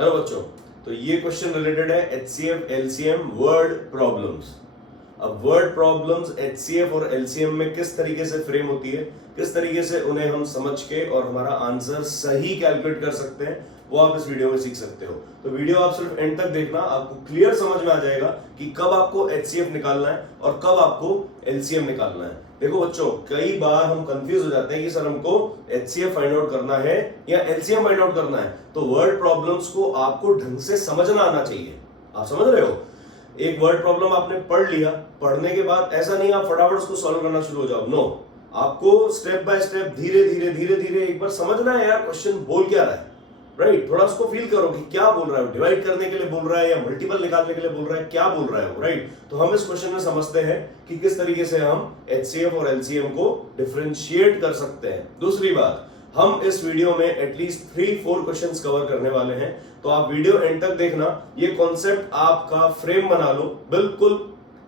Hello बच्चों, तो ये क्वेश्चन रिलेटेड है एचसीएफ एलसीएम वर्ड प्रॉब्लम्स। अब वर्ड प्रॉब्लम्स एचसीएफ और एलसीएम में किस तरीके से फ्रेम होती है, किस तरीके से उन्हें हम समझ के और हमारा आंसर सही कैलकुलेट कर सकते हैं, वो आप इस वीडियो में सीख सकते हो। तो वीडियो आप सिर्फ एंड तक देखना, आपको क्लियर समझ में आ जाएगा कि कब आपको एचसीएफ निकालना है और कब आपको एलसीएम निकालना है। देखो बच्चों, कई बार हम कंफ्यूज हो जाते हैं कि सर हमको एचसीएफ फाइंड आउट करना है या एलसीएम फाइंड आउट करना है। तो वर्ड प्रॉब्लम्स को आपको ढंग से समझना आना चाहिए। आप समझ रहे हो? एक वर्ड प्रॉब्लम आपने पढ़ लिया, पढ़ने के बाद ऐसा नहीं आप फटाफट उसको सॉल्व करना शुरू हो जाओ। नो, आपको स्टेप बाय स्टेप धीरे धीरे एक बार समझना है यार क्वेश्चन बोल क्या रहा है, राइट? थोड़ा उसको फील करो कि क्या बोल रहा है, डिवाइड करने के लिए बोल रहा है या मल्टीपल निकालने के लिए बोल रहा है, क्या बोल रहा है वो, राइट? तो हम इस क्वेश्चन में समझते हैं कि किस तरीके से हम एचसीएफ और एलसीएम को डिफरेंशिएट कर सकते हैं। दूसरी बात, हम इस वीडियो में एटलीस्ट 3-4 क्वेश्चंस कवर करने वाले हैं, तो आप वीडियो एंड तक देखना। ये कॉन्सेप्ट आपका फ्रेम बना लो, बिल्कुल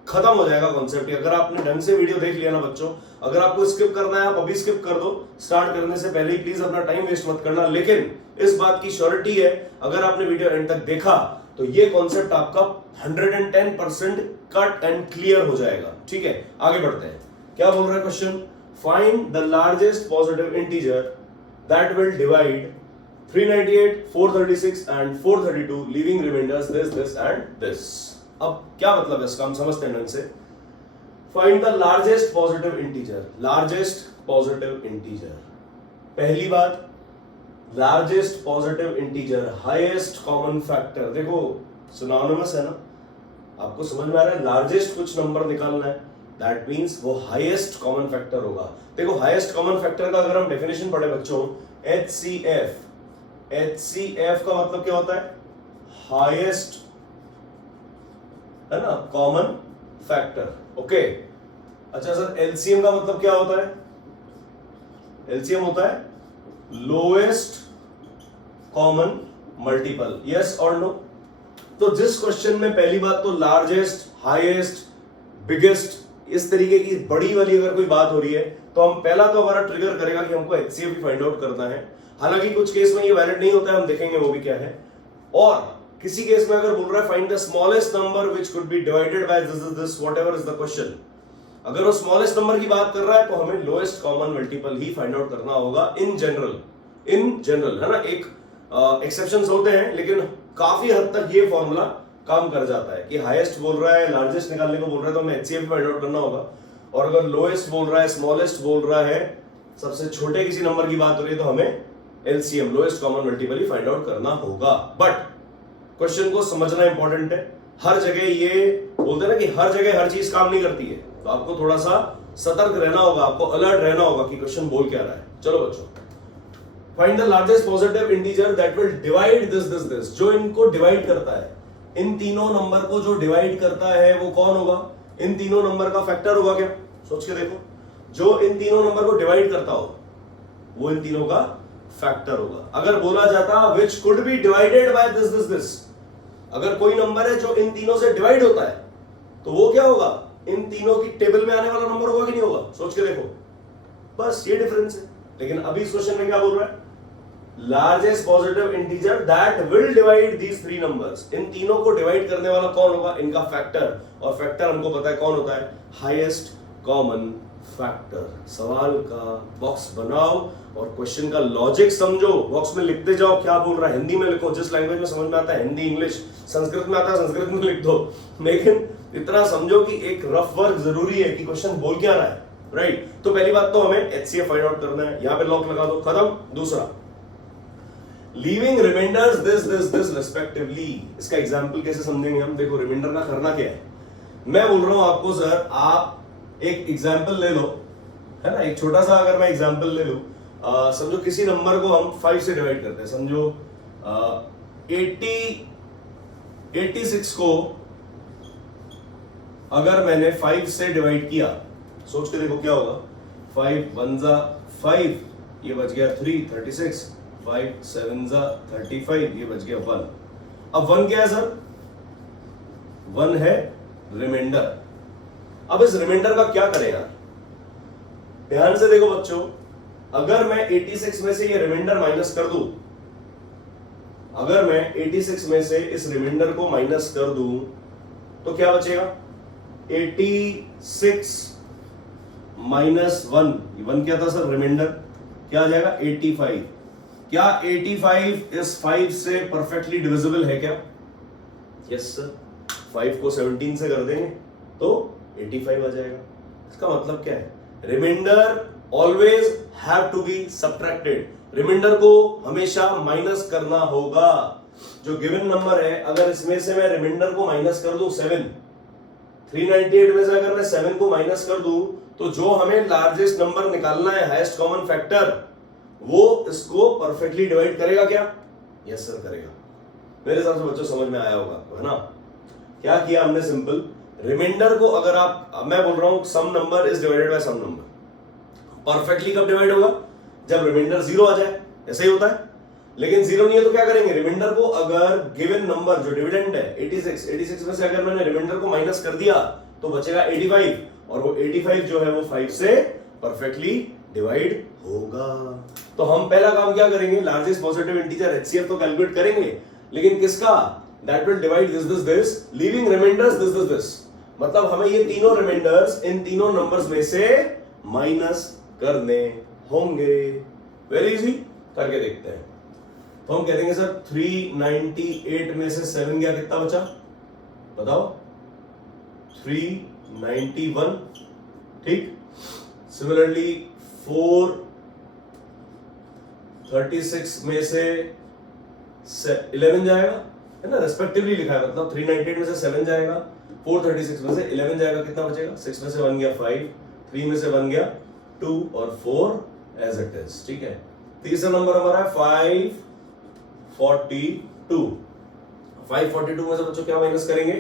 खत्म हो जाएगा कॉन्सेप्ट। अगर आपने ढंग से वीडियो देख लिया ना बच्चों, अगर आपको स्किप करना है आप अभी स्किप कर दो, स्टार्ट करने से पहले ही प्लीज अपना टाइम वेस्ट मत करना। लेकिन इस बात की श्योरिटी है, अगर आपने वीडियो एंड तक देखा तो ये कॉन्सेप्ट आपका 110% कट एंड क्लियर हो जाएगा। ठीक है, आगे बढ़ते हैं। क्या बोल रहा है question? Find the largest positive integer that will divide 398, 436 and 432 leaving remainders this and this. अब क्या मतलब है इसका, हम समझते हैं ढंग से। Find the largest positive integer, largest positive integer. पहली बात, largest positive integer, highest common factor. देखो सिनोनिमस है ना, आपको समझ में आ रहा है? लार्जेस्ट कुछ नंबर निकालना है, दैट मींस वो हाईएस्ट कॉमन फैक्टर होगा। देखो हाईएस्ट कॉमन फैक्टर का अगर हम डेफिनेशन पढ़े बच्चों, एचसीएफ, एचसीएफ का मतलब क्या होता है? हाईएस्ट, है ना, कॉमन फैक्टर। ओके, अच्छा सर एलसीएम का मतलब क्या होता है? एलसीएम होता है लोएस्ट कॉमन मल्टीपल। यस और नो? तो जिस क्वेश्चन में पहली बात तो लार्जेस्ट, हाईएस्ट, बिगेस्ट, इस तरीके की बड़ी वाली अगर कोई बात हो रही है, तो हम पहला तो हमारा ट्रिगर करेगा कि हमको एचसीएफ भी फाइंड आउट करना है। हालांकि कुछ केस में ये वैलिड नहीं होता है, हम देखेंगे वो भी क्या है। और किसी केस में अगर बोल रहा है find the smallest number which could be divided by this whatever is the question, अगर वो स्मॉलेस्ट नंबर की बात कर रहा है तो हमें लोएस्ट कॉमन मल्टीपल ही फाइंड आउट करना होगा इन जनरल। इन जनरल, है ना, एक एक्सेप्शंस होते हैं, लेकिन काफी हद तक ये फॉर्मूला काम कर जाता है कि हाईएस्ट बोल रहा है, लार्जेस्ट निकालने को बोल रहा है तो हमें एचसीएफ फाइंड आउट करना होगा। और अगर लोएस्ट बोल रहा है, स्मॉलेस्ट बोल रहा है, सबसे छोटे किसी नंबर की बात हो रही है, तो हमें एलसीएम, लोएस्ट कॉमन मल्टीपल ही फाइंड आउट करना होगा। बट क्वेश्चन को समझना इंपॉर्टेंट है। हर जगह ये बोलते हैं ना कि हर जगह हर चीज काम नहीं करती है, तो आपको थोड़ा सा सतर्क रहना होगा, आपको अलर्ट रहना होगा कि क्वेश्चन बोल क्या रहा है। चलो बच्चों, find the largest positive integer that will divide this. जो इनको डिवाइड करता है, इन तीनों नंबर को जो डिवाइड करता है वो कौन होगा? इन तीनों नंबर का फैक्टर होगा क्या? सोच के देखो, जो इन तीनों नंबर को डिवाइड करता हो वो इन तीनों का फैक्टर होगा। अगर बोला जाता which could be divided by this, अगर कोई नंबर है जो इन तीनों से डिवाइड होता है तो वो क्या होगा? इन तीनों की टेबल में आने वाला नंबर होगा कि नहीं होगा? सोच के देखो, बस ये डिफरेंस है। लेकिन अभी इस क्वेश्चन में क्या बोल रहा है? Largest positive integer that will divide these 3 numbers. इन तीनों को डिवाइड करने वाला कौन होगा? इनका फैक्टर। और फैक्टर हमको पता है कौन होता है? Highest common factor. सवाल का बॉक्स बनाओ और क्वेश्चन का लॉजिक समझो, बॉक्स में लिखते जाओ क्या बोल रहा है। हिंदी में लिखो, जिस लैंग्वेज में समझ में आता है, हिंदी, इंग्लिश, संस्कृत में आता है संस्कृत में लिख दो, लेकिन इतना समझो कि एक रफ वर्क जरूरी है कि क्वेश्चन बोल क्या रहा है, राइट? तो पहली बात तो हमें एचसीएफ फाइंड आउट करना है, यहां पे लॉक लगा दो, खत्म। दूसरा, लीविंग रिमाइंडर्स दिस रिस्पेक्टिवली। इसका एग्जांपल कैसे समझेंगे हम? देखो रिमाइंडर का करना क्या है, मैं बोल रहा हूं आपको सर आप एक एग्जांपल ले लो, है ना, एक छोटा सा अगर मैं एग्जांपल ले लूं, समझो किसी नंबर को हम 5 से डिवाइड करते हैं। समझो 86 को अगर मैंने 5 से डिवाइड किया, सोच के देखो क्या होगा। 5 1 जा 5, ये बच गया 3, 36, 5 7 जा 35, ये बच गया 1। अब 1 क्या है सर? 1 है रिमाइंडर। अब इस रिमाइंडर का क्या करें यार? ध्यान से देखो बच्चों, अगर मैं 86 में से ये रिमाइंडर माइनस कर दूं अगर मैं 86 में से इस रिमाइंडर को माइनस कर दूं तो क्या बचेगा? 86 माइनस 1, 1 क्या था सर? रिमाइंडर। क्या आ जाएगा? 85। क्या 85 इस 5 से परफेक्टली डिविजिबल है क्या? Yes sir. 5 को 17 से कर देंगे तो 85 आ जाएगा। इसका मतलब क्या है? Remainder always have to be subtracted. Remainder को हमेशा माइनस करना होगा। जो गिवन नंबर है, अगर इसमें से मैं रिमाइंडर को माइनस कर दूं 7, 398 में से अगर मैं 7 को माइनस कर दूं तो जो हमें लार्जेस्ट नंबर निकालना है, हाईएस्ट कॉमन फैक्टर, वो इसको परफेक्टली डिवाइड करेगा क्या? यस सर, करेगा। मेरे हिसाब से बच्चों समझ में आया होगा आपको, है ना? क्या किया हमने? सिंपल, रिमाइंडर को अगर मैं बोल रहा हूं some number is divided by some number, perfectly कब डिवाइड होगा? जब रिमाइंडर 0 आ जाए। ऐसे ही होता है। लेकिन 0 नहीं है तो क्या करेंगे? रिमाइंडर को अगर गिवन नंबर जो डिविडेंड है 86 में से अगर मैंने रिमाइंडर को माइनस कर दिया तो बचेगा 85, और वो 85 जो है वो 5 से परफेक्टली डिवाइड होगा। तो हम पहला काम क्या करेंगे? लार्जेस्ट पॉजिटिव इंटीजर HCF तो कैलकुलेट करेंगे, लेकिन किसका? That will divide this leaving remainders this. मतलब हमें ये तीनों रिमाइंडर्स इन तीनों नंबर्स में से माइनस करने होंगे। वेरी इजी, करके देखते हैं। तो हम कह देंगे सर 398 में से 7 गया, कितना बचा? बताओ। 391। ठीक। सिमिलरली 436 में से 11 जाएगा, है ना? रेस्पेक्टिवली लिखा है, मतलब 398 में से 7 जाएगा, 436 में से 11 जाएगा, कितना बचेगा? 6 में से 1 गया 5, 3 में से 1 गया 2 और 4 एज इट इज। ठीक है। तीसरा नंबर हमारा है 542। 542 में से बच्चों क्या माइनस करेंगे?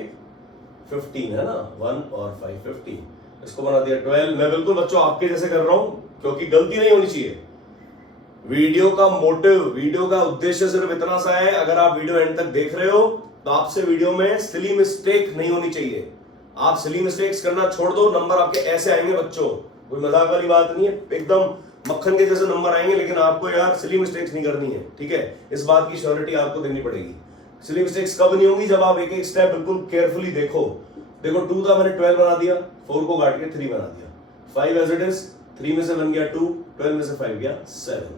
15, है ना? 1 और 5, 15। इसको बना दिया 12। मैं बिल्कुल बच्चों आपके जैसे कर रहा हूं क्योंकि गलती नहीं होनी चाहिए। वीडियो का मोटिव, वीडियो का उद्देश्य सिर्फ इतना सा है, अगर आप वीडियो एंड तक देख रहे हो तो आपसे वीडियो में सिली मिस्टेक नहीं होनी चाहिए। आप सिली मिस्टेक्स करना छोड़ दो, नंबर आपके ऐसे आएंगे बच्चों। कोई मजाक वाली बात नहीं है, एकदम मक्खन के जैसे नंबर आएंगे, लेकिन आपको यार सिली मिस्टेक्स नहीं करनी है। ठीक है, इस बात की श्योरिटी आपको देनी पड़ेगी। सिली मिस्टेक्स कब नहीं होंगी? जब आप एक एक स्टेप बिल्कुल केयरफुली देखो। देखो 2 था, मैंने 12 बना दिया, 4 को काट के 3 बना दिया, 5 एज इट इज, 3 में से 1 गया 2, 12 में से 5 गया 7।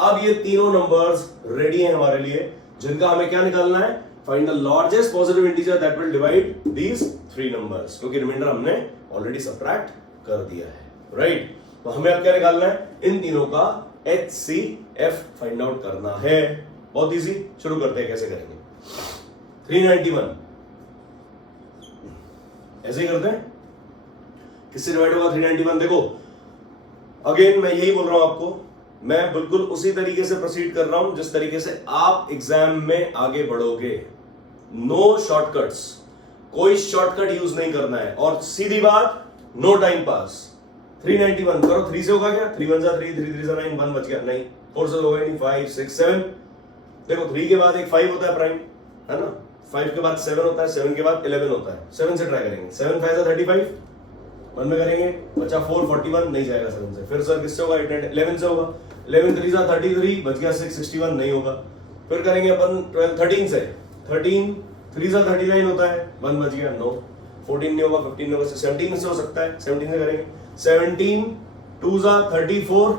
अब ये तीनों नंबर्स रेडी हैं हमारे लिए, जिनका हमें क्या निकालना है? Find the largest positive integer that will divide these 3 numbers, क्योंकि रिमाइंडर हमने ऑलरेडी सब्ट्रैक्ट कर दिया है। राइट। तो हमें अब क्या निकालना है? इन तीनों का HCF फाइंड आउट करना है। बहुत इजी, शुरू करते हैं। कैसे करेंगे? 391 ऐसे ही करते हैं। किससे डिवाइड होगा 391? देखो अगेन मैं यही बोल रहा हूं आपको, मैं बिल्कुल उसी तरीके से प्रोसीड कर रहा हूं जिस तरीके से आप एग्जाम में आगे बढ़ोगे। नो शॉर्टकट्स, कोई शॉर्टकट यूज नहीं करना है, और सीधी बात, नो टाइम पास। 391 करो, 3 से होगा क्या? 3 1 जा 3, 3 3 जा 9, 1 बच गया, नहीं। 4 से होगा नहीं, 5 6 7। देखो 3 के बाद एक 5 होता है प्राइम, है ना? 5 के बाद 7 होता है, 7 के बाद 11 होता है। 7 से ट्राई करेंगे, 7 5 जा 35, 1 में करेंगे, बचा 4 41, नहीं जाएगा 7 से। फिर सर किससे होगा? 11 से होगा, 11 3 जा 33, बच गया 6 61, नहीं होगा। फिर करेंगे अपन 12 13 से, 13 3 जा 39 होता है, 1 बच गया, नो। 14 नहीं होगा, 15 नहीं होगा, 17 से हो सकता है, 17 से करेंगे। 17 2 जा 34,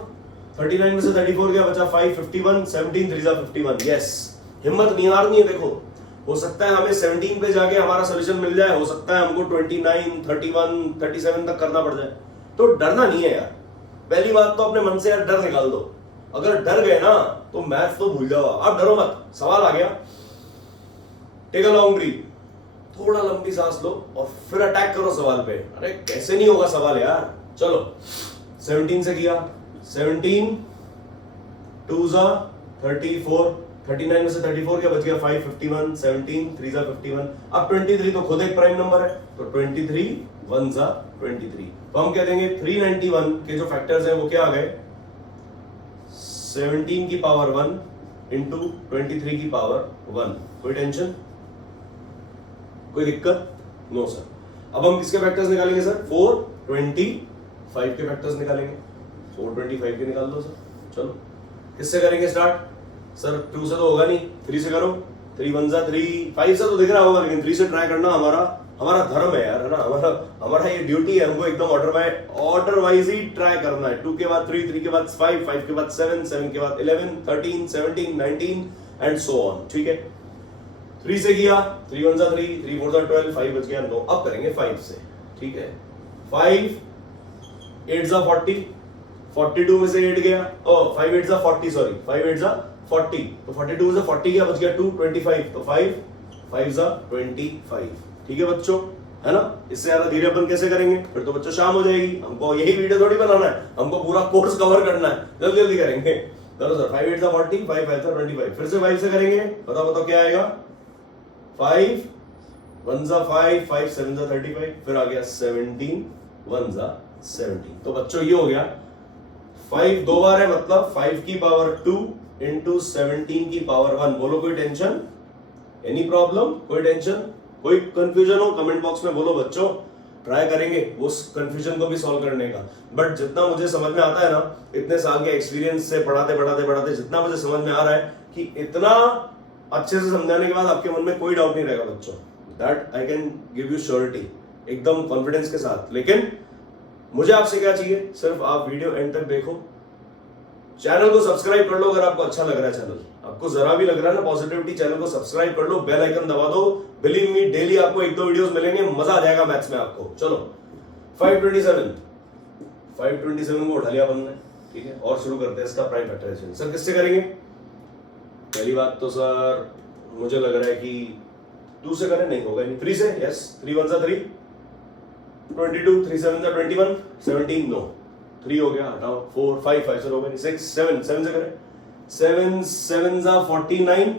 39 में से 34 गया, बचा 5 51, 17 3 जा 51। यस, हिम्मत नहीं हारनी है। देखो हो सकता है हमें 17 पे जाके हमारा सोल्यूशन मिल जाए, हो सकता है हमको 29 31 37 तक करना पड़ जाए, तो डरना नहीं है यार। पहली बात तो अपने मन से यार डर निकाल दो। अगर डर गए ना तो मैथ तो भूल जाओ, आप डरो मत। सवाल आ गया, टेक अ लॉन्ग ब्रीथ, थोड़ा लंबी सांस लो और फिर अटैक करो सवाल पे। अरे कैसे नहीं होगा सवाल यार। चलो 17 से किया, 17 2 जा 34, 39 में से 34 क्या बच गया? 5 51, 17 3 जा 51। अब 23 तो खुद एक प्राइम नंबर है, तो 23 1 जा 23। तो हम कह देंगे 391 के जो फैक्टर्स हैं वो क्या आ गए? 17 की पावर 1 इंटू 23 की पावर 1। कोई टेंशन, कोई दिक्कत? No sir. अब हम किसके फैक्टर्स निकालेंगे सर? 425 के फैक्टर्स निकालेंगे। 425 के निकाल दो सर। चलो किससे करेंगे स्टार्ट? सर 2 से तो होगा नहीं, 3 से करो, 3 1 जा 3, 5 से तो दिख रहा होगा, लेकिन 3 से ट्राई करना हमारा धर्म है यार, है ना, हमारा ये ड्यूटी है, हमको एकदम ऑर्डर वाइज ही ट्राई करना है। 2 के बाद 3, 3 के बाद 5, 5 के बाद 7, 7 के बाद 11, 13, 17, 19 एंड सो ऑन। ठीक है, 3 से किया, 3 1 जा 3, 3 4 जा 12, 5 बच गया 9। अब करेंगे 5 से। ठीक है, 5 8 जा 40, 42 में से 8 गया, ओ 5 8 जा 40, सॉरी 5 8 जा 40, तो 42 में से 40 गया, बच गया 2 25, तो 5 5 जा 25। ठीक है बच्चों, है ना, इससे ज्यादा धीरे अपन कैसे करेंगे, फिर तो बच्चों शाम हो जाएगी, हमको यही वीडियो थोड़ी बनाना है, हमको पूरा कोर्स कवर करना है, जल्दी जल्दी करेंगे। चलो सर, 5 8 जा 40, 5 5 जा 25, फिर से 5 से करेंगे, बताओ क्या आएगा, 5 1 जा 5, 5 7 जा 35, फिर आ गया 17 1 जा 17। तो बच्चों ये हो गया 5 दो बार है, मतलब 5 की पावर 2 इंटू 17 की पावर 1। बोलो कोई टेंशन, एनी प्रॉब्लम, कोई टेंशन, कोई कंफ्यूजन हो कमेंट बॉक्स में बोलो बच्चों, ट्राई करेंगे उस कंफ्यूजन को भी सॉल्व करने का। बट जितना मुझे समझ में आता है ना, इतने साल के एक्सपीरियंस से पढ़ाते जितना मुझे समझ में आ रहा है कि इतना अच्छे से समझाने के बाद आपके मन में कोई डाउट नहीं रहेगा बच्चों, that I can give you surety, एकदम कॉन्फिडेंस के साथ। लेकिन मुझे आपसे क्या चाहिए, सिर्फ आप वीडियो एंड तक देखो, चैनल को सब्सक्राइब कर लो अगर आपको अच्छा लग रहा है चैनल, आपको जरा भी लग रहा है ना पॉजिटिविटी, चैनल को सब्सक्राइब कर लो, बेल आइकन दबा दो। बिलीव मी, डेली आपको 1-2 वीडियोस मिलेंगे, मजा आ जाएगा मैथ्स में आपको। चलो 527 को उठा लिया अपन ने, ठीक है, और शुरू करते हैं इसका प्राइम फैक्टराइजेशन। सर किससे करेंगे, पहली बात तो सर मुझे लग रहा है कि 2 से करें, नहीं होगा नहीं, 3 से, यस, 3 1 जा 3, 22, 3 7 जा 21, 17 नो, 3 हो गया, हटाओ, 4 5 5 से हो गया, 6 7 7 से करें, 7 7 जा 49,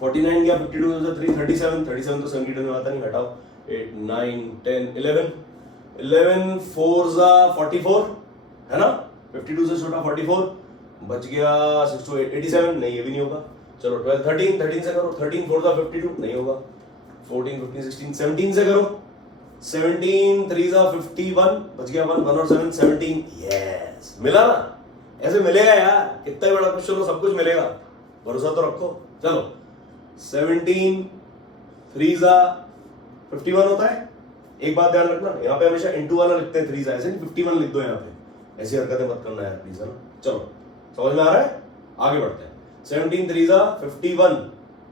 49 गया, 52 जा 3 37, 37 तो 72 में आता नहीं, हटाओ, 8 9 10 11, 11 4 जा 44, है ना, 52 से छोटा 44, बच गया 6 to 8 87, नहीं ये भी नहीं होगा। चलो 12 13 13 से करो, 13 4 जा 52, नहीं होगा, 14 15 16 17 से करो, 17 3 जा 51, बच गया 1 1 और 7 17, यस मिला ना, ऐसे मिलेगा यार, कितना बड़ा क्वेश्चन हो सब कुछ मिलेगा, भरोसा तो रखो। चलो 17 3 जा 51 होता है, एक बात ध्यान रखना, यहाँ पे हमेशा इंटू वाला लिखते हैं 3 जा, ऐसे नहीं 51 लिख दो यहाँ पे, ऐसी हरकतें मत करना यार प्लीज, है ना। चलो समझ में आ रहा है, आगे बढ़ते हैं। 17 3 जा 51,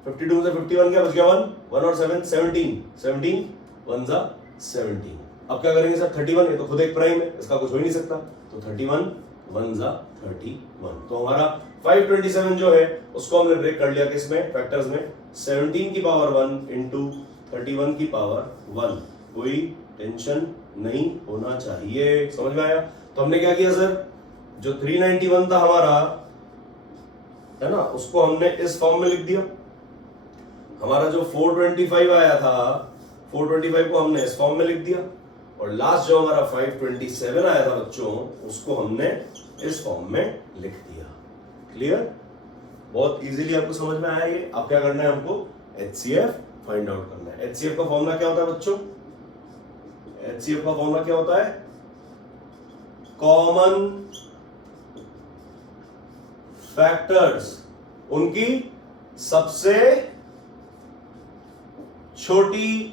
52 से 51 क्या बच गया 1 1 और 7 17, 17 1 जा 17। अब क्या करेंगे सर, 31, ये तो खुद एक प्राइम है, इसका कुछ हो ही नहीं सकता, तो 31 1 जा 31, तो हमारा 527 जो है उसको हमने ब्रेक कर लिया किसमें, फैक्टर्स में, 17 की पावर 1 इंटू 31 की पावर 1, कोई टेंशन नहीं होना चाहिए, समझ में आया। तो हमने क्या किया सर, जो 391 था हमारा, है ना, उसको हमने इस फॉर्म में लिख दिया, हमारा जो 425 आया था, 425 को हमने इस फॉर्म में लिख दिया, और लास्ट जो हमारा 527 आया था बच्चों, उसको हमने इस फॉर्म में लिख दिया। क्लियर, बहुत इजीली आपको समझ में आया ये। अब क्या करना है, हमको HCF फाइंड आउट करना है। HCF का फॉर्मूला क्या होता है बच्चों, HCF का फॉर्मूला क्या होता है, कॉमन फैक्टर्स, उनकी सबसे छोटी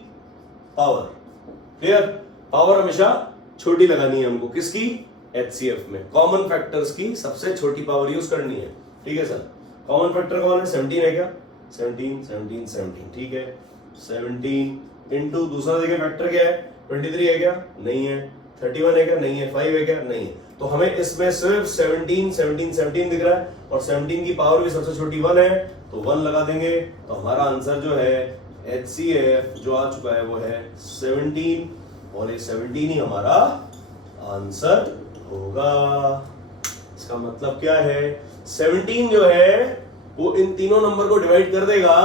पावर। क्लियर, पावर हमेशा छोटी लगानी है हमको, किसकी, HCF में कॉमन फैक्टर्स की सबसे छोटी पावर यूज करनी है। ठीक है सर, कॉमन फैक्टर कौन है, 17 है क्या, 17 17 17, ठीक है, 17 इंटू दूसरा देखिए फैक्टर क्या है, 23 है क्या, नहीं है, 31 है क्या, नहीं है, 5 है क्या, नहीं है, तो हमें इसमें सिर्फ 17 17 17 दिख रहा है, और 17 की पावर भी सबसे छोटी 1 है, तो 1 लगा देंगे, तो हमारा आंसर जो है HCF जो आ चुका है वो है 17, और ये 17 ही हमारा आंसर होगा। इसका मतलब क्या है, 17 जो है वो इन तीनों नंबर को डिवाइड कर देगा,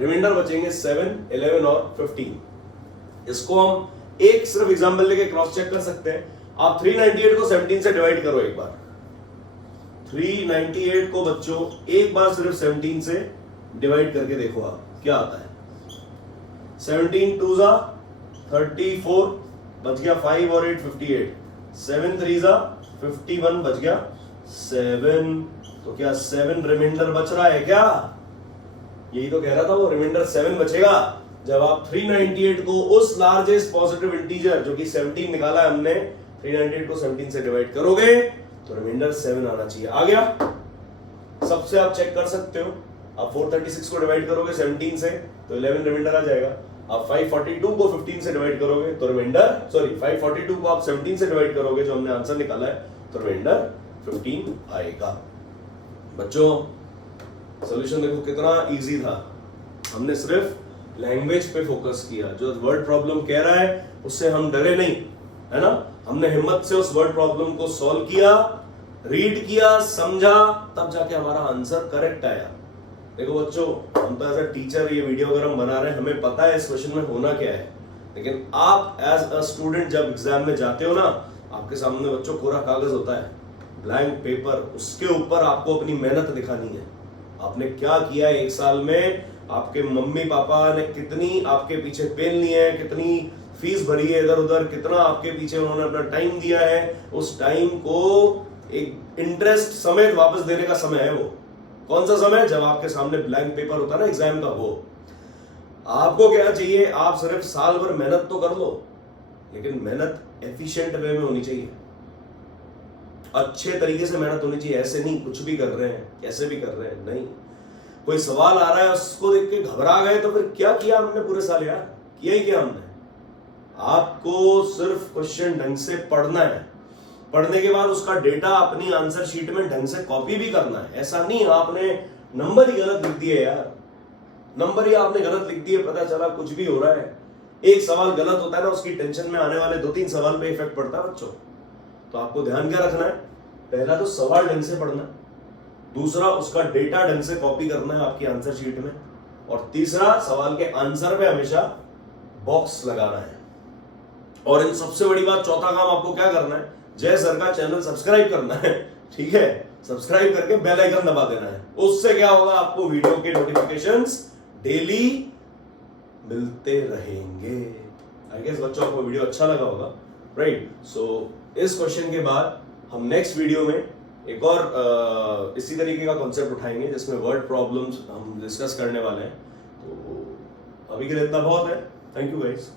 रिमाइंडर बचेंगे 7 11 और 15। इसको हम एक सिर्फ एग्जांपल लेके क्रॉस चेक कर सकते हैं। आप 398 को 17 से डिवाइड करो एक बार, 398 को बच्चों एक बार सिर्फ 17 से डिवाइड करके देखो आप क्या आता है। 17 2 जा 34, बच गया 5 और 8 58, 7 3 जा 51, बच गया 7, तो क्या 7 रिमाइंडर बच रहा है क्या? यही तो कह रहा था वो, रिमाइंडर 7 बचेगा जब आप 398 को उस लार्जेस्ट पॉजिटिव इंटीजर जो कि 17 निकाला है हमने, 398 को 17 से डिवाइड करोगे तो रिमाइंडर 7 आना चाहिए। आ गया? सबसे आप चेक कर सकते हो, आप 436 को डिवाइड करोगे 17 से तो 11 रिमाइंडर आ जाएगा। आप 542 को 15 से डिवाइड करोगे तो रिमाइंडर, सॉरी 542 को आप 17 से डिवाइड करोगे जो हमने आंसर निकाला है तो रिमाइंडर 15 आएगा। बच्चों सॉल्यूशन देखो कितना इजी था, हमने सिर्फ लैंग्वेज पे फोकस किया। जो वर्ड प्रॉब्लम कह रहा है उससे हम डरे नहीं, है ना, हमने हिम्मत से उस वर्ड प्रॉब्लम को सॉल्व किया, रीड किया, समझा, तब जाके हमारा आंसर करेक्ट आया। देखो बच्चों, हम तो एज अ टीचर ये वीडियो अगर हम बना रहे हैं, हमें पता है इस क्वेश्चन में होना क्या है, लेकिन आप एज अ स्टूडेंट जब एग्जाम में जाते हो ना, आपके सामने बच्चों कोरा कागज होता है, ब्लैंक पेपर, उसके ऊपर आपको अपनी मेहनत दिखानी है। आपने क्या किया है एक साल में, आपके मम्मी पापा ने कितनी आपके पीछे पेन लिए हैं, कितनी फीस भरी है इधर उधर, कितना आपके पीछे उन्होंने अपना टाइम दिया है, उस टाइम को एक इंटरेस्ट समेत वापस देने का समय है। वो कौन सा समय? जब आपके सामने ब्लैंक पेपर होता है ना एग्जाम का। वो आपको क्या चाहिए, आप सिर्फ साल भर मेहनत तो कर लो, लेकिन मेहनत एफिशिएंट वे में होनी चाहिए, अच्छे तरीके से मेहनत होनी चाहिए। ऐसे नहीं कुछ भी कर रहे हैं, कैसे भी कर रहे हैं, नहीं। कोई सवाल आ रहा है उसको देख के घबरा गए तो फिर क्या किया हमने पूरे साल? यार किया ही क्या हमने? आपको सिर्फ क्वेश्चन ढंग से पढ़ना है, पढ़ने के बाद उसका डेटा अपनी आंसर शीट में ढंग से कॉपी भी करना है। ऐसा नहीं आपने नंबर ही गलत लिख दिए, यार नंबर ही आपने गलत लिख दिए, पता चला कुछ भी हो रहा है। एक सवाल गलत होता है ना, उसकी टेंशन में आने वाले 2-3 सवाल पे इफेक्ट पड़ता है बच्चों। तो आपको ध्यान क्या रखना है, पहला तो सवाल ढंग से पढ़ना, दूसरा उसका डेटा ढंग से कॉपी करना है आपकी आंसर शीट में, और तीसरा सवाल के आंसर पे हमेशा बॉक्स लगाना है। और इन सबसे बड़ी बात, चौथा काम आपको क्या करना है, जय सर का चैनल सब्सक्राइब करना है, ठीक है, सब्सक्राइब करके बेल आइकन दबा देना है। उससे क्या होगा, आपको वीडियो के नोटिफिकेशंस डेली मिलते रहेंगे। आई गेस बच्चों आपको वीडियो अच्छा लगा होगा, राइट? सो इस क्वेश्चन के बाद हम नेक्स्ट वीडियो में एक और इसी तरीके का कॉन्सेप्ट उठाएंगे जिसमें वर्ड प्रॉब्लम्स हम डिस्कस करने वाले हैं। तो अभी के लिए इतना बहुत है। Thank you guys.